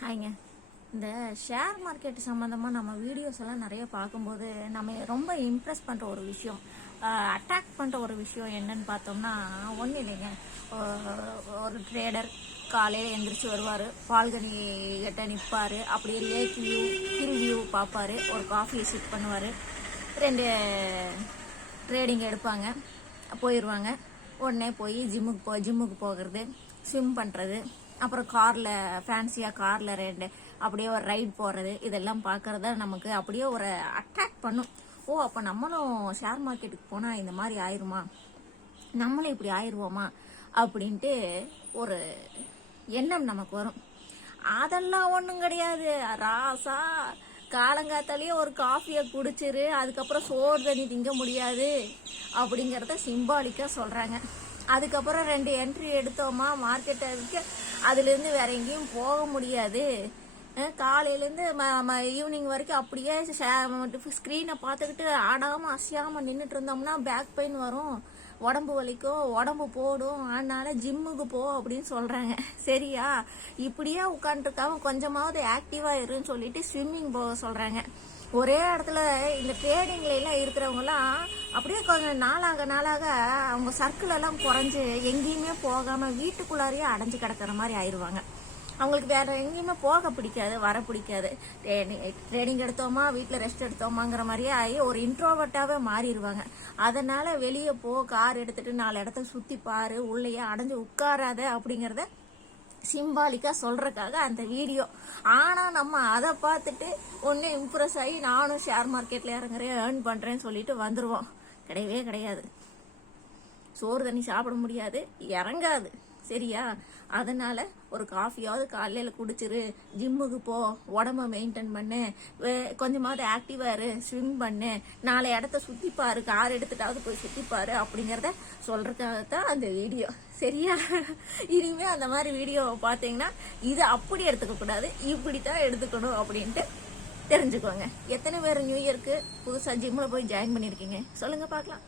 ஹாய்ங்க. இந்த share market சம்மந்தமாக நம்ம வீடியோஸ் எல்லாம் நிறைய பார்க்கும்போது நம்ம ரொம்ப இம்ப்ரெஸ் பண்ணுற ஒரு விஷயம், அட்ராக்ட் பண்ணுற ஒரு விஷயம் என்னன்னு பார்த்தோம்னா ஒன்றும் இல்லைங்க. ஒரு ட்ரேடர் காலையில் எந்திரிச்சு வருவார், பால்கனி கிட்ட நிற்பார், அப்படியே லேக் வியூ ஹில் வியூ பார்ப்பார், ஒரு காஃபியை சிப் பண்ணுவார், 2 ட்ரேடிங் எடுப்பாங்க, போயிடுவாங்க. உடனே போய் ஜிம்முக்கு போகிறது, ஸ்விம் பண்ணுறது, அப்புறம் காரில் ஃபேன்சியாக காரில் 2 அப்படியே ஒரு ரைட் போகிறது, இதெல்லாம் பார்க்குறத நமக்கு அப்படியே ஒரு அட்ராக்ட் பண்ணும். ஓ, அப்போ நம்மளும் ஷேர் மார்க்கெட்டுக்கு போனால் இந்த மாதிரி ஆயிடுமா, நம்மளும் இப்படி ஆயிடுவோமா அப்படின்ட்டு ஒரு எண்ணம் நமக்கு வரும். அதெல்லாம் ஒன்றும் கிடையாது ராசா, காலங்காத்தாலேயே ஒரு காஃபியை குடிச்சிரு, அதுக்கப்புறம் சோறு தண்ணி திங்க முடியாது அப்படிங்கிறத சிம்பாலிக்காக சொல்கிறாங்க. அதுக்கப்புறம் 2 என்ட்ரி எடுத்தோமா மார்க்கெட்டுக்கு, அதுலேருந்து வேற எங்கேயும் போக முடியாது. காலையிலேருந்து ஈவினிங் வரைக்கும் அப்படியே ஸ்க்ரீனை பார்த்துக்கிட்டு ஆடாமல் அசையாமல் நின்றுட்டு இருந்தோம்னா பேக் பெயின் வரும், உடம்பு வலிக்கும், உடம்பு போடும். அதனால ஜிம்முக்கு போ அப்படின்னு சொல்கிறாங்க. சரியா? இப்படியே உட்காந்துருக்காம கொஞ்சமாவது ஆக்டிவாக இருன்னு சொல்லிட்டு ஸ்விம்மிங் போக சொல்கிறாங்க. ஒரே இடத்துல இந்த ட்ரேடிங்ல எல்லாம் இருக்கிறவங்கலாம் அப்படியே கொஞ்சம் நாளாக அவங்க சர்க்கிள் எல்லாம் குறைஞ்சு எங்கேயுமே போகாம வீட்டுக்குள்ளாரையே அடைஞ்சு கிடக்கிற மாதிரி ஆயிடுவாங்க. அவங்களுக்கு வேற எங்கேயுமே போக பிடிக்காது, வர பிடிக்காது. ட்ரேடிங் எடுத்தோமா வீட்டில் ரெஸ்ட் எடுத்தோமாங்கிற மாதிரியே ஆகி ஒரு இன்ட்ரோவர்ட்டாகவே மாறிடுவாங்க. அதனால வெளியே போ, கார் எடுத்துட்டு 4 இடத்த சுற்றி பாரு, உள்ளேயே அடைஞ்சு உட்காராத அப்படிங்கிறத சிம்பாலிக்கா சொல்றதுக்காக அந்த வீடியோ. ஆனா நம்ம அதை பார்த்துட்டு ஒன்னு இம்ப்ரெஸ் ஆகி நானும் ஷேர் மார்க்கெட்ல இறங்குறேன், ஏர்ன் பண்றேன்னு சொல்லிட்டு வந்துருவோம். கிடையவே கிடையாது. சோறு தண்ணி சாப்பிட முடியாது, இறங்காது. சரியா? அதனால ஒரு காஃபியாவது காலையில குடிச்சிரு, ஜிம்முக்கு போ, உடம்ப மெயின்டைன் பண்ணு, கொஞ்சமாவது ஆக்டிவா இரு, ஸ்விம் பண்ணு, 4 இடத்த சுத்தி பாரு, கார் எடுத்துட்டாவது போய் சுத்தி பாரு அப்படிங்கறத சொல்றதுக்காகத்தான் அந்த வீடியோ. சரியா? இனிமே அந்த மாதிரி வீடியோ பாத்தீங்கன்னா இது அப்படி எடுத்துக்க கூடாது, இப்படித்தான் எடுத்துக்கணும் அப்படின்ட்டு தெரிஞ்சுக்கோங்க. எத்தனை பேர் நியூ இயர்க்கு புதுசா ஜிம்ல போய் ஜாயின் பண்ணிருக்கீங்க சொல்லுங்க பார்க்கலாம்.